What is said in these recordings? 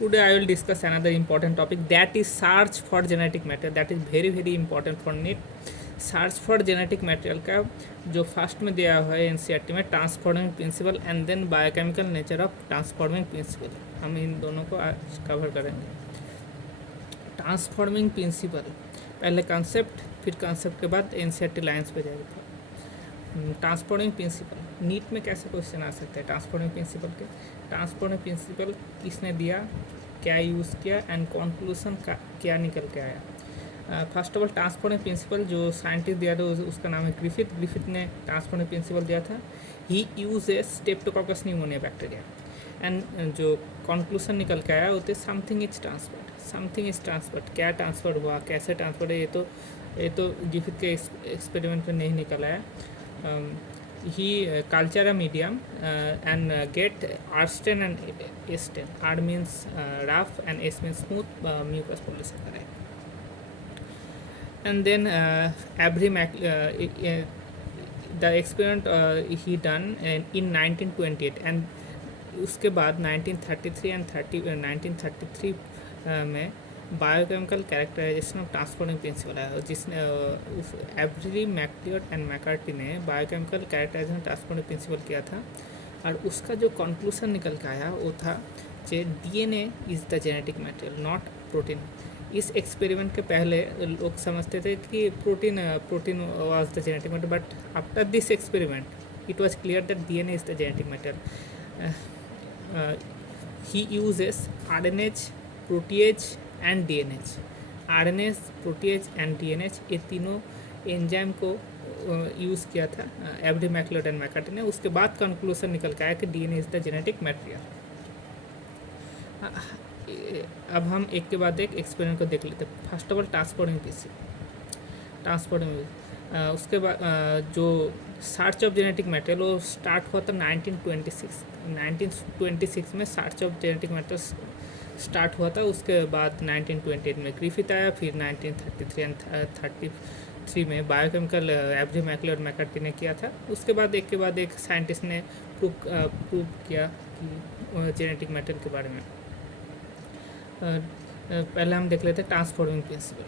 Today I will discuss another important topic, that is search for genetic material. That is very very important for NEET. Search for genetic material का जो first में दिया हुआ है NCERT में, transforming principle and then biochemical nature of transforming principle, हम इन दोनों को आज कवर करेंगे। ट्रांसफॉर्मिंग प्रिंसिपल पहले कॉन्सेप्ट, फिर कॉन्सेप्ट के बाद एनसीईआरटी लाइन्स पे जाएगा। ट्रांसफॉर्मिंग प्रिंसिपल नीट में कैसे क्वेश्चन आ सकते हैं ट्रांसफॉर्मिंग प्रिंसिपल के। ट्रांसफॉर्मिंग प्रिंसिपल किसने दिया, क्या यूज़ किया एंड कंक्लूजन का क्या निकल के आया। First of all transforming principle जो साइंटिस्ट दिया था उसका नाम है ग्रिफिथ। ग्रिफिथ ने ट्रांसफॉर्मिंग प्रिंसिपल दिया था। He use a streptococcus pneumonia bacteria and जो कंक्लूजन निकल के आया होते something is transferred, something is transferred. क्या ट्रांसफर हुआ, कैसे ट्रांसफर है, ये तो ग्रिफिथ के एक्सपेरिमेंट में नहीं निकल आया। He culture a medium and get R strain and S strain. R means rough and S means smooth mucus polysaccharide. And then the experiment he done in 1928 and उसके बाद 1933 and 1933 में biochemical characterization of transforming principle है, जिसने Avery MacLeod and McCarty ने biochemical characterization transforming principle किया था। और उसका जो कंक्लूजन निकल के आया वो था कि DNA is the genetic material not protein. इस एक्सपेरिमेंट के पहले लोग समझते थे कि protein was the genetic material, but after this experiment it was clear that DNA is the genetic material. He uses RNase, protease and DNAs. RNase, protease and DNAs ये तीनों enzyme को यूज़ किया था एवरी मैक्लियोड एंड मैकार्टी ने। उसके बाद conclusion निकल के आया कि DNA is the genetic material. अब हम एक के बाद एक एक्सपेरिमेंट को देख लेते हैं। First of all transforming principle, transforming उसके बाद जो सर्च ऑफ जेनेटिक मटेरियल वो स्टार्ट हुआ था 1926। 1926 में search of genetic material start हुआ था। उसके बाद 1928 में ग्रिफिथ आया, फिर 1933 एंड 33 में बायोकेमिकल एवरी मैक्लियोड मैकार्टी ने किया था। उसके बाद एक साइंटिस्ट ने प्रूव किया कि जेनेटिक मटेरियल के बारे में। पहले हम देख लेते हैं transforming principle.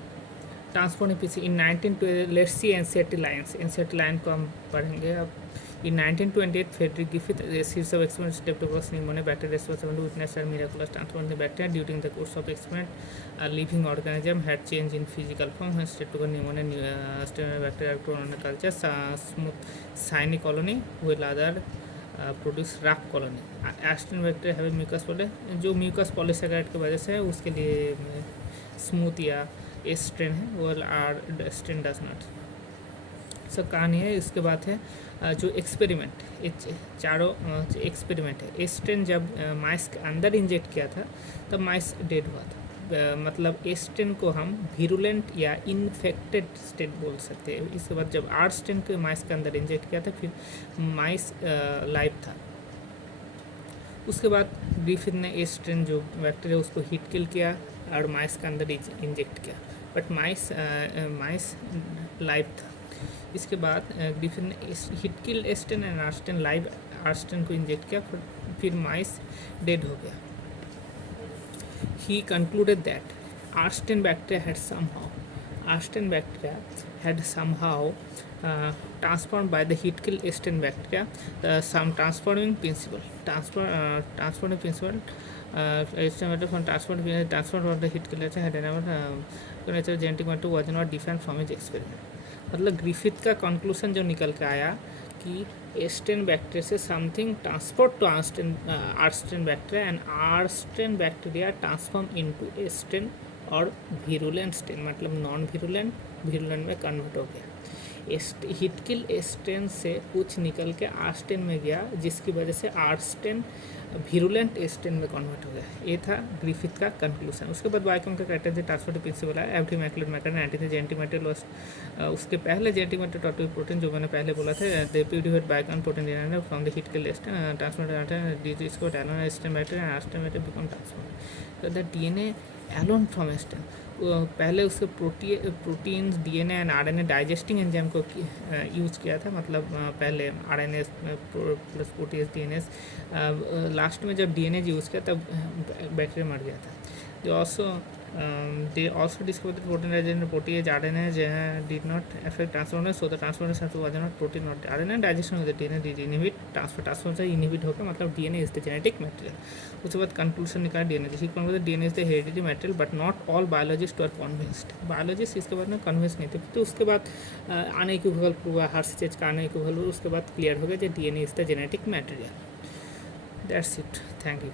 Transforming principle in 1912 let's see NCERT lines. NCERT line को हम पढ़ेंगे अब। In 1928 Frederick Griffith series of experiment streptococcus pneumonia bacteria responsible to witness and miraculous transforming the bacteria during the course of experiment a living organism had changed in physical form when streptococcus pneumoniae bacteria grown on a culture smooth shiny colony while other produce rough colony. S strain bacteria have mucus poly, जो mucus polysaccharide की वजह से है उसके लिए smooth या एस्ट्रेन है, वो आर एस्ट्रेन डज नॉट। सब कहानी है। इसके बाद है जो एक्सपेरिमेंट, चारों एक्सपेरिमेंट है। एस्ट्रेन जब माइस के अंदर इंजेक्ट किया था तब माइस डेड हुआ था। मतलब एस्ट्रेन को हम वीरुलेंट या इन्फेक्टेड स्टेट बोल सकते हैं। इसके बाद जब आर्स्टेन को माइस के अंदर इंजेक्ट किया था फिर माइस लाइव था। उसके बाद ग्रिफिथ ने एस्ट्रेन जो बैक्टीरिया उसको हीट किल किया और माइस के अंदर इंजेक्ट किया, बट माइस लाइव था। इसके बाद ग्रिफिथ ने हीट किल एस्ट्रेन एंड आर्स्टेन लाइव आर्स्टेन को इंजेक्ट किया, फिर माइस डेड हो गया। He concluded that Arston bacteria had somehow transformed by the heat kill Arston bacteria some transforming principle. Transforming principle transformed from the heat killer had another natural genetic matter was not different from his experiment. मतलब Griffith का conclusion जो निकल के आया कि S strain bacteria से something transport to R strain bacteria and R strain bacteria transform into S strain और virulent stand, मतलब नॉन वीरुलेंट में कन्वर्ट हो गया। हीट किल एस्टेन से कुछ निकल के आर्स्टेन में गया, जिसकी वजह से आर्स्टेन वीरुलेंट एस्टेन में कन्वर्ट हो गया। ये था ग्रिफिथ का कंक्लूजन। उसके बाद बायोकेमिकल कैरेक्टरिस्टिक ट्रांसफॉर्मिंग प्रिंसिपल है Avery MacLeod McCarty 19 genetic material. उसके पहले जेनेटिक मटेरियल टॉपिक प्रोटीन जो मैंने पहले बोला था, they purified biochemical protein from the heat kill S strain transformed इसको S strain bacteria and R strain bacteria become transformed the DNA alone from S strain. पहले उसके proteins DNA and RNA digesting enzyme को use किया था, मतलब पहले RNA plus proteins DNA, last में जब डीएनए यूज़ किया तब बैक्टीरिया मर गया था। They also discovered that protein digestion protease RNA did not affect transformation, so the transformation was not protein not RNA digestion of the DNA did inhibit transformation inhibit होकर, मतलब DNA is the genetic material। उसके बाद conclusion निकाला DNA से, DNA is the hereditary material but not all biologists were convinced। Biologist इसके बाद में convince नहीं थे, तो उसके बाद आने की विकल्प हुआ, हर्षचेज का आने की विकल्प, उसके बाद क्लियर हो गया कि DNA is the genetic material। That's it, thank you।